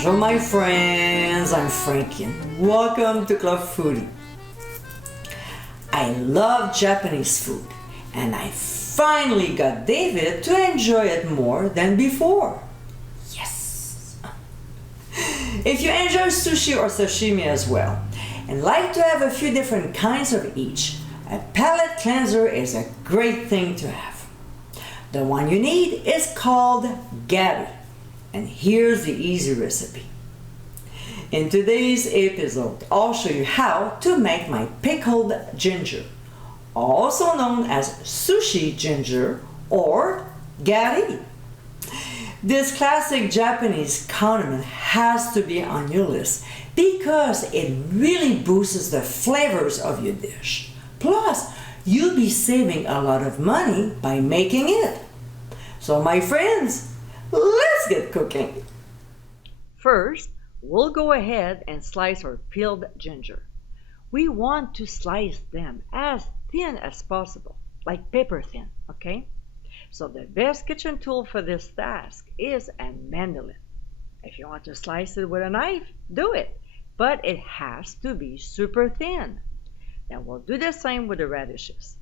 Bonjour my friends, I'm Frankie and welcome to Club Foodie. I love Japanese food and I finally got David to enjoy it more than before. Yes! If you enjoy sushi or sashimi as well and like to have a few different kinds of each, a palate cleanser is a great thing to have. The one you need is called gari. And here's the easy recipe. In today's episode, I'll show you how to make my pickled ginger, also known as sushi ginger or gari. This classic Japanese condiment has to be on your list because it really boosts the flavors of your dish. Plus, you'll be saving a lot of money by making it. So my friends, let's get cooking. First, we'll go ahead and slice our peeled ginger. We want to slice them as thin as possible, like paper thin, okay? So the best kitchen tool for this task is a mandolin. If you want to slice it with a knife, do it, but it has to be super thin. Then we'll do the same with the radishes.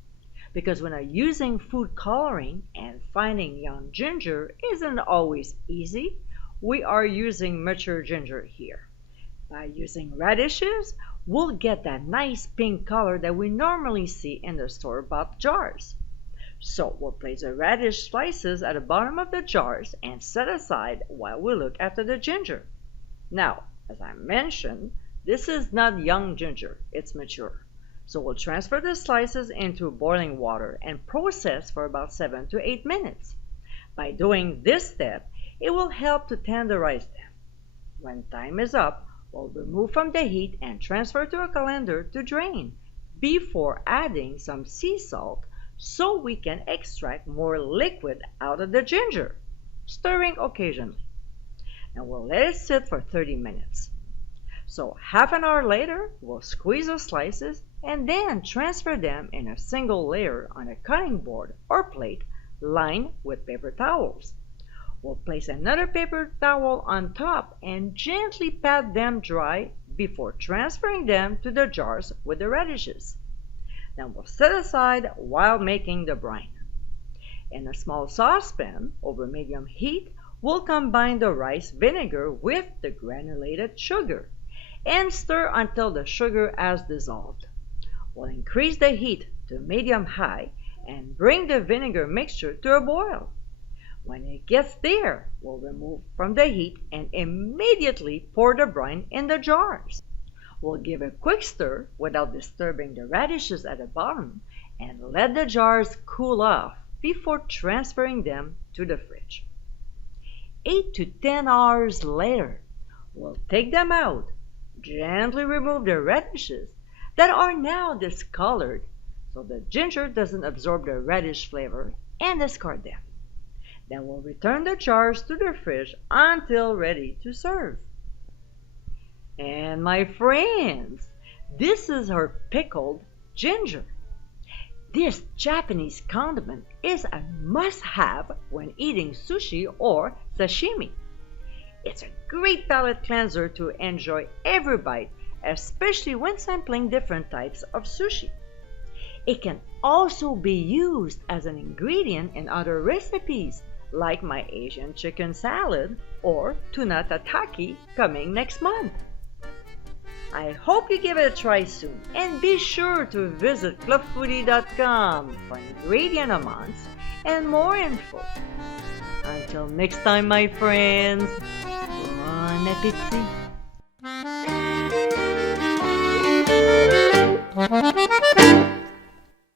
Because when I'm using food coloring and finding young ginger isn't always easy, we are using mature ginger here. By using radishes, we'll get that nice pink color that we normally see in the store-bought jars. So we'll place the radish slices at the bottom of the jars and set aside while we look after the ginger. Now, as I mentioned, this is not young ginger, it's mature. So we'll transfer the slices into boiling water and process for about 7 to 8 minutes. By doing this step, it will help to tenderize them. When time is up, we'll remove from the heat and transfer to a colander to drain before adding some sea salt so we can extract more liquid out of the ginger, stirring occasionally. And we'll let it sit for 30 minutes. So half an hour later, we'll squeeze the slices and then transfer them in a single layer on a cutting board or plate lined with paper towels. We'll place another paper towel on top and gently pat them dry before transferring them to the jars with the radishes. Then we'll set aside while making the brine. In a small saucepan over medium heat, we'll combine the rice vinegar with the granulated sugar and stir until the sugar has dissolved. We'll increase the heat to medium-high and bring the vinegar mixture to a boil. When it gets there, we'll remove from the heat and immediately pour the brine in the jars. We'll give a quick stir without disturbing the radishes at the bottom and let the jars cool off before transferring them to the fridge. 8 to 10 hours later, we'll take them out, gently remove the radishes that are now discolored so the ginger doesn't absorb the radish flavor, and discard them. Then we'll return the jars to the fridge until ready to serve. And my friends, this is our pickled ginger. This Japanese condiment is a must-have when eating sushi or sashimi. It's a great palate cleanser to enjoy every bite, especially when sampling different types of sushi. It can also be used as an ingredient in other recipes, like my Asian chicken salad or tuna tataki coming next month. I hope you give it a try soon, and be sure to visit clubfoodie.com for ingredient amounts and more info. Until next time, my friends, bon appétit!